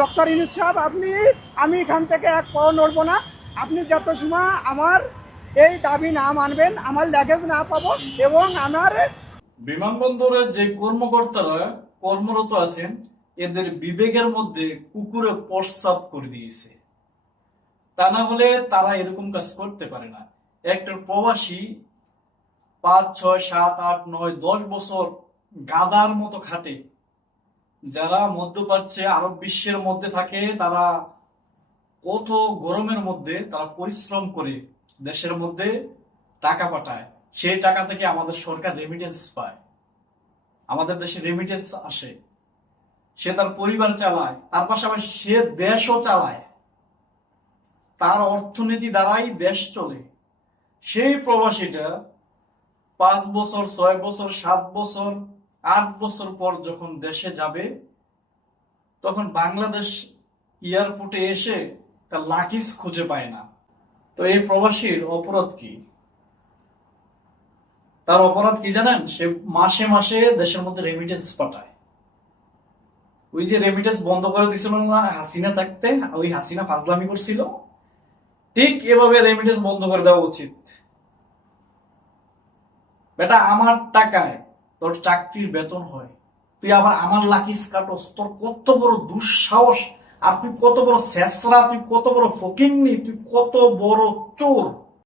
Doctor Yunus সাহেব, আমি এখান থেকে এক পাও নড়বো না। আপনি যত সময় আমার এই দাবি না মানবেন, আমার ল্যাগেজ না পাবো এবং আমার বিমানবন্দরে যে কর্মকর্তারা কর্মরত আছেন এদের বিবেকের মধ্যে কুকুরে প্রস্রাব করে দিয়েছে। তা না হলে তারা এরকম কাজ করতে পারে না। একটা প্রবাসী 5, 6, 7, 8, 9, 10 বছর গাদার মতো খাটে। যারা মধ্যপ্রাচ্যে আরব বিশ্বের মধ্যে থাকে তারা কত গরমের মধ্যে তারা পরিশ্রম করে দেশের মধ্যে টাকা পাঠায়। সেই টাকা থেকে আমাদের সরকার রেমিটেন্স পায়, আমাদের দেশে রেমিটেন্স আসে, সে তার পরিবার চালায়, তার পাশাপাশি সে দেশও চালায়, তার অর্থনীতি দ্বারাই দেশ চলে। সেই প্রবাসীটা 5 বছর, 6 বছর, 7 বছর, 8 বছর পর যখন দেশে যাবে, তখন বাংলাদেশ এয়ারপোর্টে এসে তার লাকিজ খুঁজে পায় না। তো এই প্রবাসীর অপরাধ কি? তার অপরাধ কি জানেন? সে মাসে মাসে দেশের মধ্যে রেমিটেন্স পাঠায়। ওই যে রেমিটেন্স বন্ধ করে দিছিল না হাসিনা থাকতে, ওই হাসিনা ফাজলামি করছিল, ঠিক এভাবে রেমিটেন্স বন্ধ করে দেওয়া উচিত। বেটা, আমার টাকায় তোর চাকরির বেতন হয়, তুই আবার আমার লাকিস কাটস? তোর কত বড় দুঃসাহস! আর তুই কত বড় শেষরা, তুই কত বড় ফকিন্নি, তুই কত বড় চোর!